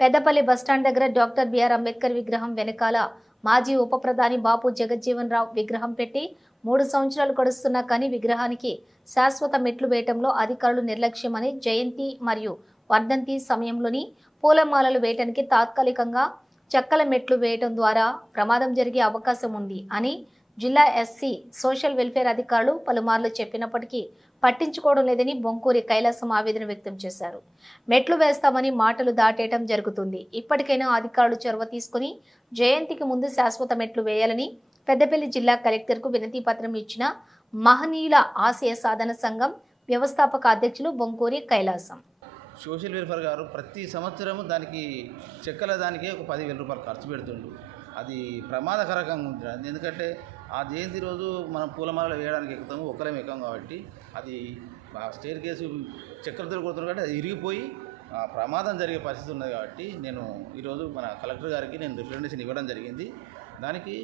Peddapalli bus stand దగ్గర doctor BR Ambedkar విగ్రహం వెనకాల మాజీ ఉప ప్రధాని బాపు జగజ్జీవన్ రావు విగ్రహం పెట్టి 3 సంవత్సరాలు గడుస్తున్నా కానీ విగ్రహానికి శాశ్వత మెట్లు వేయటంలో అధికారులు నిర్లక్ష్యమని జయంతి మరియు వర్ధంతి సమయంలోని పూలమాలలు వేయటానికి తాత్కాలికంగా చెక్కల మెట్లు వేయటం ద్వారా ప్రమాదం జరిగే అవకాశం ఉంది అని జిల్లా ఎస్సీ సోషల్ వెల్ఫేర్ అధికారులు పలుమార్లు చెప్పినప్పటికీ పట్టించుకోవడం లేదని బొంకూరి కైలాసం ఆవేదన వ్యక్తం చేశారు. మెట్లు వేస్తామని మాటలు దాటేయటం జరుగుతుంది. ఇప్పటికైనా అధికారులు చొరవ తీసుకుని జయంతికి ముందు శాశ్వత మెట్లు వేయాలని పెద్దపల్లి జిల్లా కలెక్టర్కు వినతి పత్రం ఇచ్చిన మహనీయుల ఆశయ సాధన సంఘం వ్యవస్థాపక అధ్యక్షులు బొంకూరి కైలాసం. సోషల్ వెల్ఫేర్ గారు ప్రతి సంవత్సరము దానికి చెక్కల దానికే ఒక 10,000 రూపాయలు ఖర్చు పెడుతుండు. అది ప్రమాదకరంగా ఉంటుంది. ఎందుకంటే ఆ జయంతి రోజు మనం పూలమాలలు వేయడానికి ఎక్కుతాము, ఒక్కరేం ఎక్కం కాబట్టి అది స్టేర్ కేసు చక్కెరతో కొడుతున్నాం కాబట్టి అది ఇరిగిపోయి ప్రమాదం జరిగే పరిస్థితి ఉన్నది. కాబట్టి నేను ఈరోజు మన కలెక్టర్ గారికి నేను రిప్రజెంటేషన్ ఇవ్వడం జరిగింది. దానికి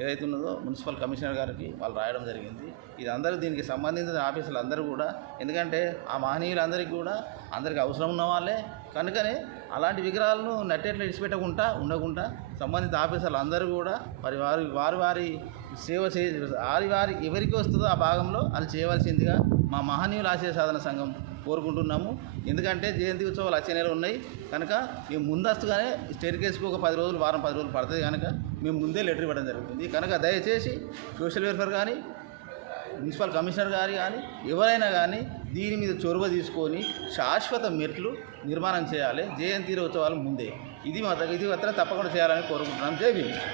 ఏదైతే ఉన్నదో మున్సిపల్ కమిషనర్ గారికి వాళ్ళు రాయడం జరిగింది. ఇది అందరూ దీనికి సంబంధించిన ఆఫీసులు అందరూ కూడా, ఎందుకంటే ఆ మహనీయులందరికీ కూడా అందరికీ అవసరం ఉన్న వాళ్ళే కనుకనే అలాంటి విగ్రహాలను నట్టేట్లు విడిచిపెట్టకుండా ఉండకుండా సంబంధిత ఆఫీసర్లు అందరూ కూడా వారి సేవ వారి ఎవరికి వస్తుందో ఆ భాగంలో వాళ్ళు చేయవలసిందిగా మా మహనీయుల ఆశయ సాధన సంఘం కోరుకుంటున్నాము. ఎందుకంటే జయంతి ఉత్సవాలు వచ్చే నెల ఉన్నాయి కనుక మేము ముందస్తుగానే స్టేర్ కేసుకు ఒక 10 రోజులు వారం 10 రోజులు పడుతుంది కనుక మేము ముందే లెటర్ ఇవ్వడం జరుగుతుంది. కనుక దయచేసి సోషల్ వెల్ఫేర్ కానీ మున్సిపల్ కమిషనర్ గారు కానీ ఎవరైనా కానీ దీని మీద చొరవ తీసుకొని శాశ్వత మెట్లు నిర్మాణం చేయాలి. జయంతి ఉత్సవాలు ముందే ఇది మాత్రం తప్పకుండా చేయాలని కోరుకుంటున్నాం. జై భీమ్.